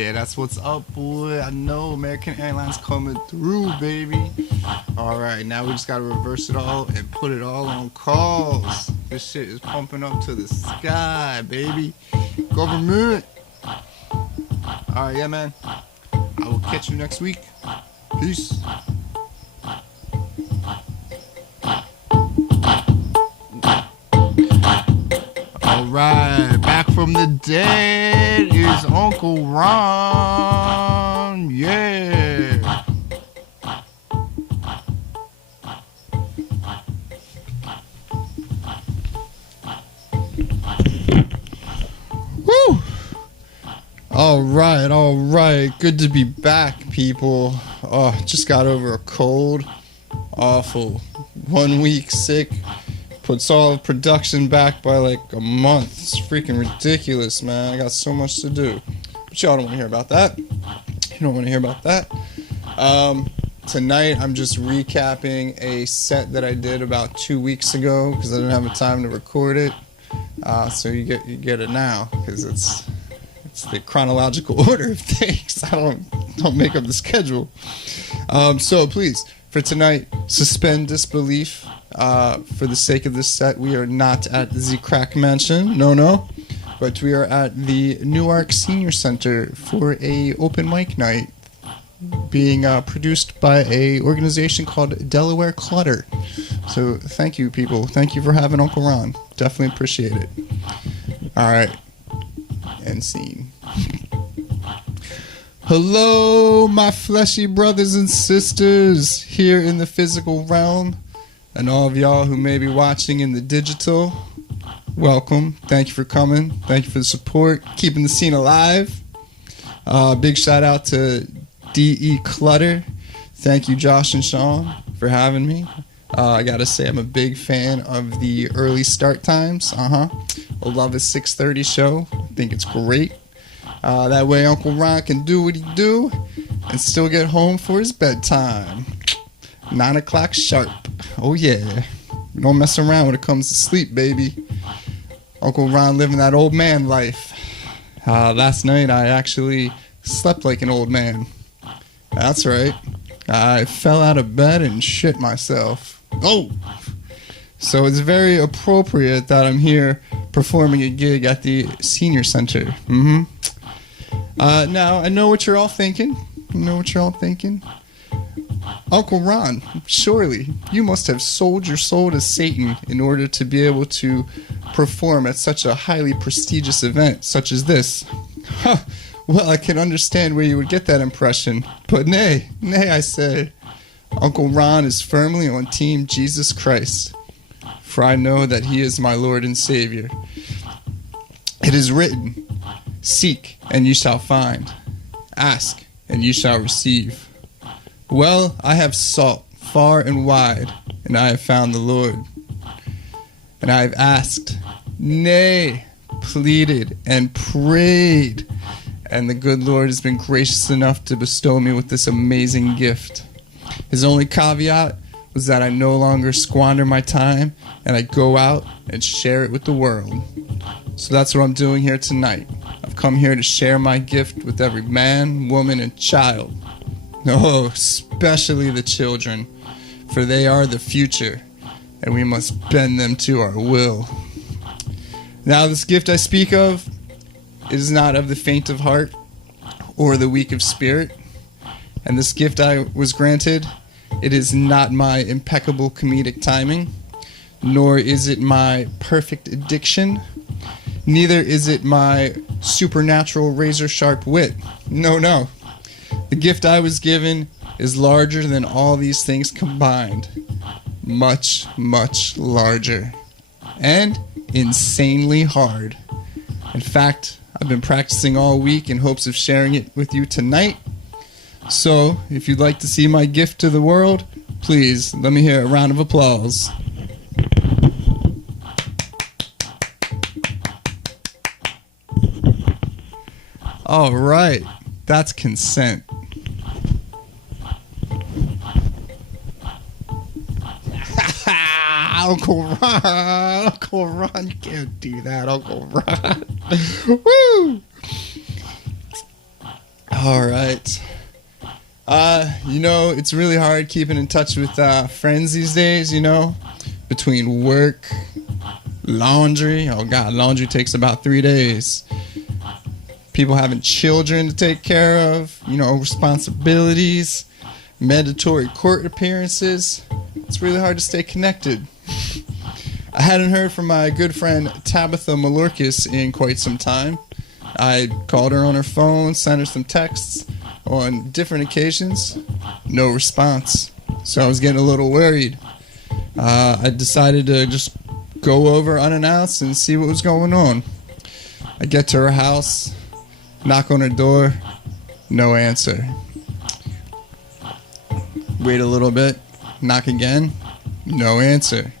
Yeah, that's what's up, boy. I know American Airlines coming through, baby. All right, now we just gotta reverse it all and put it all on calls. This shit is pumping up to the sky, baby. Government. All right, yeah, man. I will catch you next week. Peace. Alright, back from the dead is Uncle Ron. Yeah. Woo! Alright. Good to be back, people. Oh, just got over a cold. Awful. 1 week sick. Puts all of production back by like a month. It's freaking ridiculous, man. I got so much to do. But y'all don't want to hear about that. You don't want to hear about that. Tonight, I'm just recapping a set that I did about 2 weeks ago because I didn't have the time to record it. So you get it now because it's the chronological order of things. I don't make up the schedule. So please, for tonight, suspend disbelief. For the sake of this set, we are not at the Z-Crack Mansion, no, but we are at the Newark Senior Center for a open mic night being produced by a organization called Delaware Clutter. So thank you, people. Thank you for having Uncle Ron. Definitely appreciate it. All right, end scene. Hello, my fleshy brothers and sisters here in the physical realm. And all of y'all who may be watching in the digital, welcome. Thank you for coming. Thank you for the support, keeping the scene alive. Big shout out to DE Clutter. Thank you, Josh and Sean, for having me. I gotta say, I'm a big fan of the early start times. I love a 6:30 show. I think it's great. That way Uncle Ron can do what he do and still get home for his bedtime. 9 o'clock sharp. Oh yeah. We don't mess around when it comes to sleep, baby. Uncle Ron living that old man life. Last night I actually slept like an old man. That's right. I fell out of bed and shit myself. Oh! So it's very appropriate that I'm here performing a gig at the senior center. Now, I know what you're all thinking. Uncle Ron, surely you must have sold your soul to Satan in order to be able to perform at such a highly prestigious event such as this. Well, I can understand where you would get that impression, but nay, I say, Uncle Ron is firmly on Team Jesus Christ, for I know that he is my Lord and Savior. It is written, seek and you shall find, ask and you shall receive. Well, I have sought far and wide, and I have found the Lord. And I have asked, nay, pleaded, and prayed. And the good Lord has been gracious enough to bestow me with this amazing gift. His only caveat was that I no longer squander my time, and I go out and share it with the world. So that's what I'm doing here tonight. I've come here to share my gift with every man, woman, and child. Oh, especially the children, for they are the future, and we must bend them to our will. Now, this gift I speak of is not of the faint of heart or the weak of spirit, and this gift I was granted, it is not my impeccable comedic timing, nor is it my perfect addiction, neither is it my supernatural razor-sharp wit. No. The gift I was given is larger than all these things combined. Much, much larger. And insanely hard. In fact, I've been practicing all week in hopes of sharing it with you tonight. So, if you'd like to see my gift to the world, please let me hear a round of applause. All right, that's consent. Uncle Ron, you can't do that, Uncle Ron. Woo! All right. It's really hard keeping in touch with friends these days, between work, laundry. Oh, God, laundry takes about 3 days. People having children to take care of, responsibilities, mandatory court appearances. It's really hard to stay connected. I hadn't heard from my good friend Tabitha Malorkis in quite some time. I called her on her phone, sent her some texts on different occasions. No response. So I was getting a little worried. I decided to just go over unannounced and see what was going on. I get to her house, knock on her door, no answer. Wait a little bit, knock again, no answer.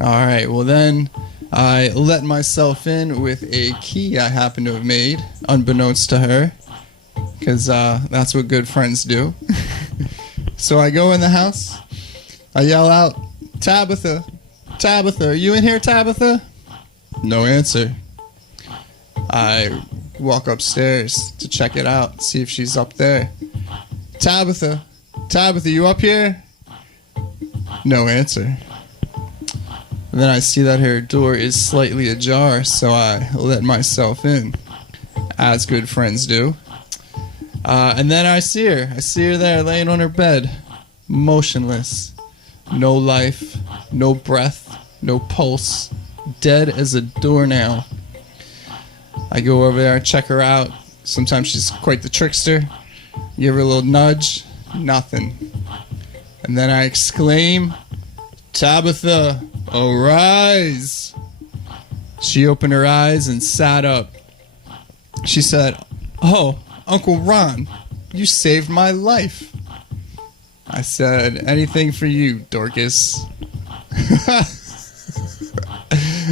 Alright, well then I let myself in with a key I happen to have made, unbeknownst to her, because that's what good friends do. So I go in the house, I yell out, Tabitha, are you in here, Tabitha? No answer. I walk upstairs to check it out, see if she's up there. Tabitha, you up here? No answer. And then I see that her door is slightly ajar, so I let myself in, as good friends do. And then I see her. I see her there laying on her bed, motionless. No life, no breath, no pulse, dead as a doornail. I go over there, check her out. Sometimes she's quite the trickster. Give her a little nudge, nothing. And then I exclaim, Tabitha, arise. She opened her eyes and sat up. She said, oh, Uncle Ron, you saved my life. I said, anything for you, Dorcas.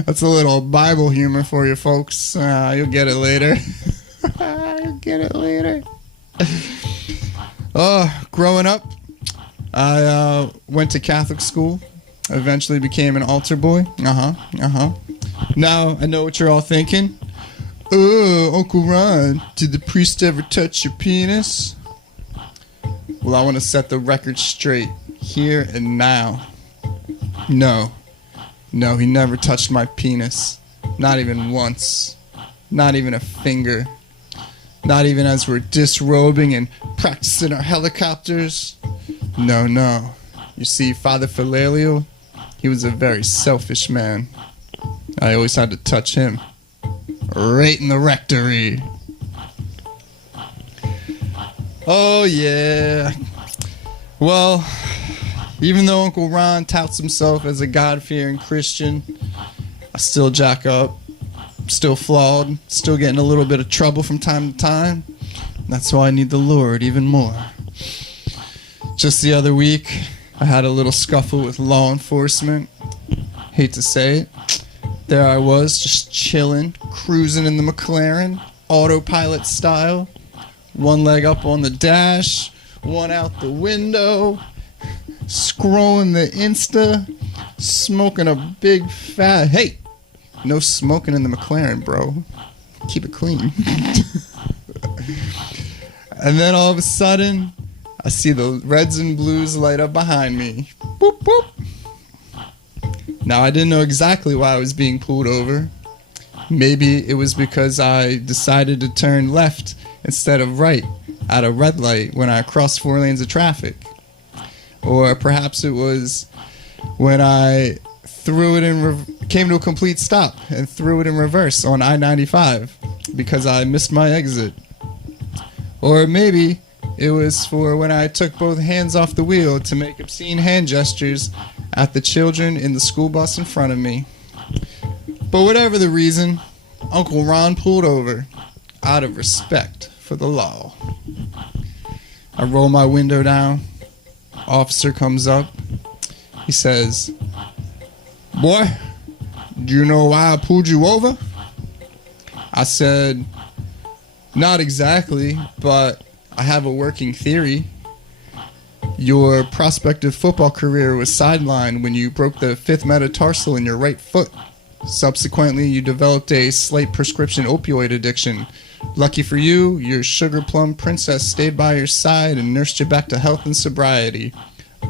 That's a little Bible humor for you folks. You'll get it later. You'll get it later. Growing up, I went to Catholic school. Eventually became an altar boy. Now, I know what you're all thinking. Oh, Uncle Ron, did the priest ever touch your penis? Well, I want to set the record straight, here and now. No, he never touched my penis. Not even once. Not even a finger. Not even as we're disrobing and practicing our helicopters. No. You see, Father Philalio, he was a very selfish man. I always had to touch him. Right in the rectory. Oh, yeah. Well, even though Uncle Ron touts himself as a God-fearing Christian, I still jack up, still flawed, still getting a little bit of trouble from time to time. That's why I need the Lord even more. Just the other week, I had a little scuffle with law enforcement. Hate to say it. There I was, just chilling, cruising in the McLaren, autopilot style. One leg up on the dash, one out the window, scrolling the Insta, smoking a big fat... Hey, no smoking in the McLaren, bro. Keep it clean. And then all of a sudden, I see the reds and blues light up behind me. Boop, boop. Now, I didn't know exactly why I was being pulled over. Maybe it was because I decided to turn left instead of right at a red light when I crossed 4 lanes of traffic. Or perhaps it was when I came to a complete stop and threw it in reverse on I-95 because I missed my exit. Or maybe it was for when I took both hands off the wheel to make obscene hand gestures at the children in the school bus in front of me. But whatever the reason, Uncle Ron pulled over out of respect for the law. I roll my window down. Officer comes up. He says, "Boy, do you know why I pulled you over?" I said, "Not exactly, but I have a working theory. Your prospective football career was sidelined when you broke the 5th metatarsal in your right foot. Subsequently, you developed a slight prescription opioid addiction, Lucky for you, your sugar plum princess stayed by your side and nursed you back to health and sobriety.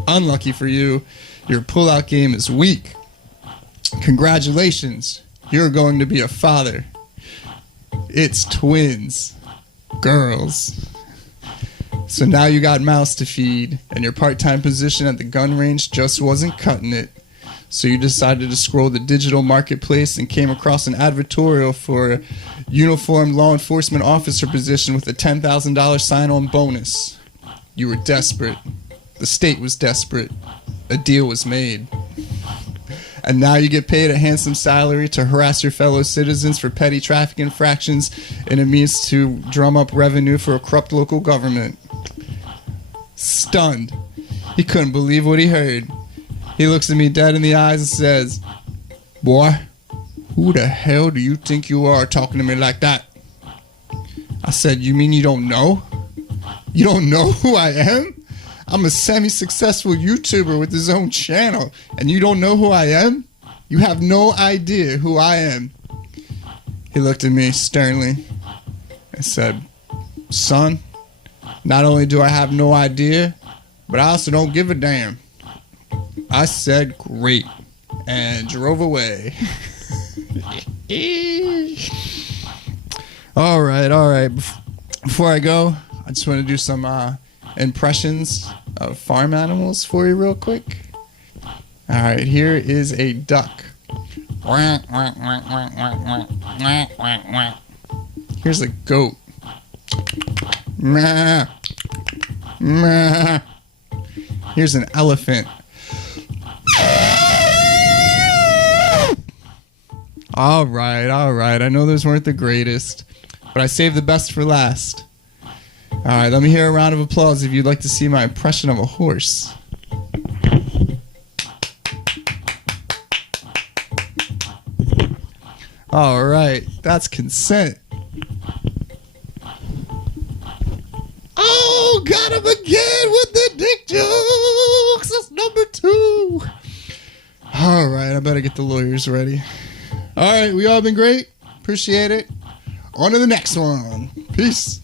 Unlucky for you, your pullout game is weak. Congratulations, you're going to be a father. It's twins. Girls. So now you got mouths to feed, and your part-time position at the gun range just wasn't cutting it. So you decided to scroll the digital marketplace and came across an advertorial for a uniformed law enforcement officer position with a $10,000 sign-on bonus. You were desperate. The state was desperate. A deal was made. And now you get paid a handsome salary to harass your fellow citizens for petty traffic infractions and a means to drum up revenue for a corrupt local government. Stunned. He couldn't believe what he heard. He looks at me dead in the eyes and says, "Boy, who the hell do you think you are talking to me like that?" I said, "You mean you don't know? You don't know who I am? I'm a semi-successful YouTuber with his own channel, and you don't know who I am? You have no idea who I am." He looked at me sternly and said, "Son, not only do I have no idea, but I also don't give a damn." I said, "Great," and drove away. All right. Before I go, I just want to do some impressions of farm animals for you real quick. All right, here is a duck. Here's a goat. Here's an elephant. All right. I know those weren't the greatest, but I saved the best for last. All right, let me hear a round of applause if you'd like to see my impression of a horse. All right, that's consent. Oh, got him again with the dick jokes. That's number 2. All right, I better get the lawyers ready. All right, we all been great. Appreciate it. On to the next one. Peace.